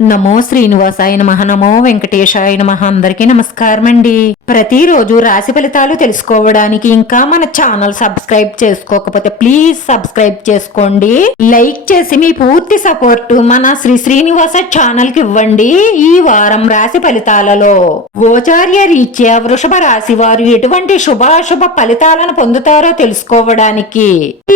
నమో శ్రీనివాసాయ నమః. నమో వెంకటేశాయ నమః. అందరికీ నమస్కారం అండి. ప్రతిరోజు రాశి ఫలితాలు తెలుసుకోవడానికి ఇంకా మన ఛానల్ సబ్స్క్రైబ్ చేసుకోకపోతే ప్లీజ్ సబ్స్క్రైబ్ చేసుకోండి. లైక్ చేసి మీ పూర్తి సపోర్ట్ మన శ్రీనివాస ఛానల్ కి ఇవ్వండి. ఈ వారం రాశి ఫలితాలలో గోచార్య రీత్యా వృషభ రాశి వారు ఎటువంటి శుభాశుభ ఫలితాలను పొందుతారో తెలుసుకోవడానికి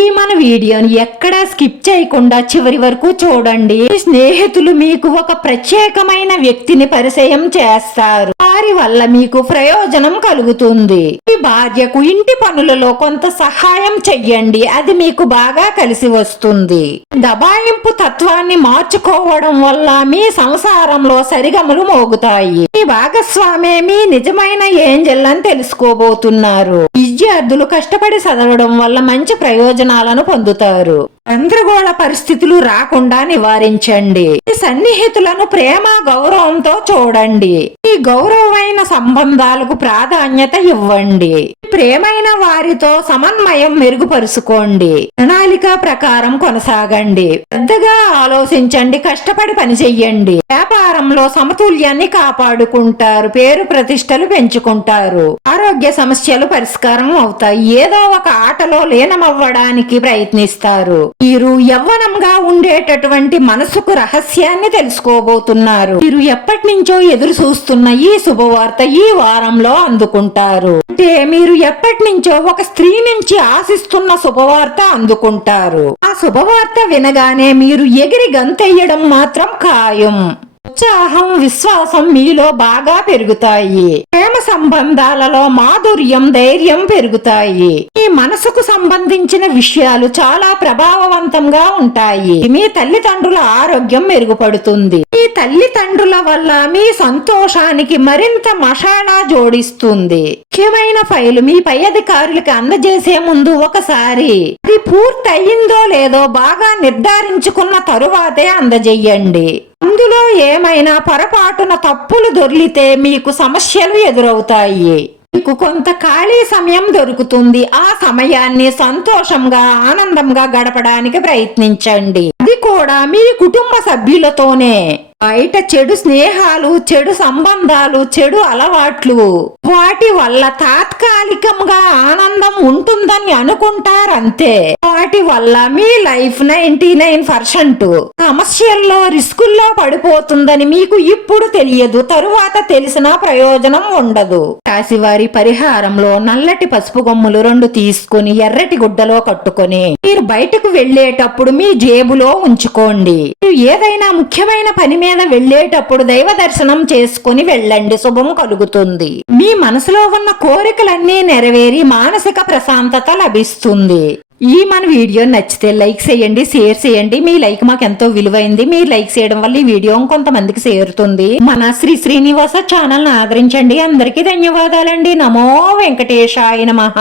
ఈ మన వీడియోని ఎక్కడా స్కిప్ చేయకుండా చివరి వరకు చూడండి. స్నేహితులు మీకు ఒక ప్రత్యేకమైన వ్యక్తిని పరిచయం చేస్తారు. వారి వల్ల మీకు ప్రయోజనం కలుగుతుంది. మీ భార్యకు ఇంటి పనులలో కొంత సహాయం చెయ్యండి, అది మీకు బాగా కలిసి వస్తుంది. దబాయింపు తత్వాన్ని మార్చుకోవడం వల్ల మీ సంసారంలో సరిగమలు మోగుతాయి. మీ భాగస్వామే మీ నిజమైన ఏంజెల్ అని తెలుసుకోబోతున్నారు. విద్యార్థులు కష్టపడి చదవడం వల్ల మంచి ప్రయోజనాలను పొందుతారు. గందరగోళ పరిస్థితులు రాకుండా నివారించండి. ఈ సన్నిహితులను ప్రేమ గౌరవంతో చూడండి. ఈ గౌరవమైన సంబంధాలకు ప్రాధాన్యత ఇవ్వండి. ప్రేమైన వారితో సమన్వయం మెరుగుపరుచుకోండి. ప్రణాళిక ప్రకారం కొనసాగండి. పెద్దగా ఆలోచించండి, కష్టపడి పని చెయ్యండి. వ్యాపారంలో సమతుల్యాన్ని కాపాడుకుంటారు. పేరు ప్రతిష్టలు పెంచుకుంటారు. ఆరోగ్య సమస్యలు పరిష్కారం అవుతాయి. ఏదో ఒక ఆటలో లీనమవ్వడానికి ప్రయత్నిస్తారు. మీరు యవ్వనంగా ఉండేటటువంటి మనసుకు రహస్యాన్ని తెలుసుకోబోతున్నారు. మీరు ఎప్పటి నుంచో ఎదురు చూస్తున్న ఈ శుభవార్త ఈ వారంలో అందుకుంటారు. అంటే మీరు ఎప్పటి నుంచో ఒక స్త్రీ నుంచి ఆశిస్తున్న శుభవార్త అందుకుంటారు. ఆ శుభవార్త వినగానే మీరు ఎగిరి గంతెయ్యడం మాత్రం ఖాయం. ఉత్సాహం, విశ్వాసం మీలో బాగా పెరుగుతాయి. ప్రేమ సంబంధాలలో మాధుర్యం, ధైర్యం పెరుగుతాయి. మీ మనసుకు సంబంధించిన విషయాలు చాలా ప్రభావవంతంగా ఉంటాయి. మీ తల్లిదండ్రుల ఆరోగ్యం మెరుగుపడుతుంది. మీ తల్లిదండ్రుల వల్ల మీ సంతోషానికి మరింత మసాలా జోడిస్తుంది. ముఖ్యమైన ఫైలు మీ పై అధికారులకు అందజేసే ముందు ఒకసారి అది పూర్తయిందో లేదో బాగా నిర్ధారించుకున్న తరువాతే అందజేయండి. అందులో ఏమైనా పొరపాటున తప్పులు దొర్లితే మీకు సమస్యలు ఎదురవుతాయి. మీకు కొంత ఖాళీ సమయం దొరుకుతుంది. ఆ సమయాన్ని సంతోషంగా, ఆనందంగా గడపడానికి ప్రయత్నించండి. అది కూడా మీ కుటుంబ సభ్యులతోనే. బయట చెడు స్నేహాలు, చెడు సంబంధాలు, చెడు అలవాట్లు వాటి వల్ల తాత్కాలికంగా ఆనందం ఉంటుందని అనుకుంటారంతే. వాటి వల్ల మీ లైఫ్ 99% సమస్యల్లో, రిస్కుల్లో పడిపోతుందని మీకు ఇప్పుడు తెలియదు. తరువాత తెలిసిన ప్రయోజనం ఉండదు. రాశివారి పరిహారంలో నల్లటి పసుపు గొమ్ములు 2 తీసుకుని ఎర్రటి గుడ్డలో కట్టుకొని మీరు బయటకు వెళ్లేటప్పుడు మీ జేబులో ఉంచుకోండి. మీరు ఏదైనా ముఖ్యమైన పని మీద వెళ్లేటప్పుడు దైవ దర్శనం చేసుకుని వెళ్ళండి, శుభం కలుగుతుంది. మీ మనసులో ఉన్న కోరికలన్నీ నెరవేరి మానసిక ప్రశాంతత లభిస్తుంది. ఈ మన వీడియో నచ్చితే లైక్ చేయండి, షేర్ చేయండి. మీ లైక్ మాకు ఎంతో విలువైంది. మీరు లైక్ చేయడం వల్ల ఈ వీడియో కొంతమందికి చేరుతుంది. మన శ్రీనివాస ఛానల్ ని ఆదరించండి. అందరికీ ధన్యవాదాలండి. నమో వెంకటేశాయ నమః.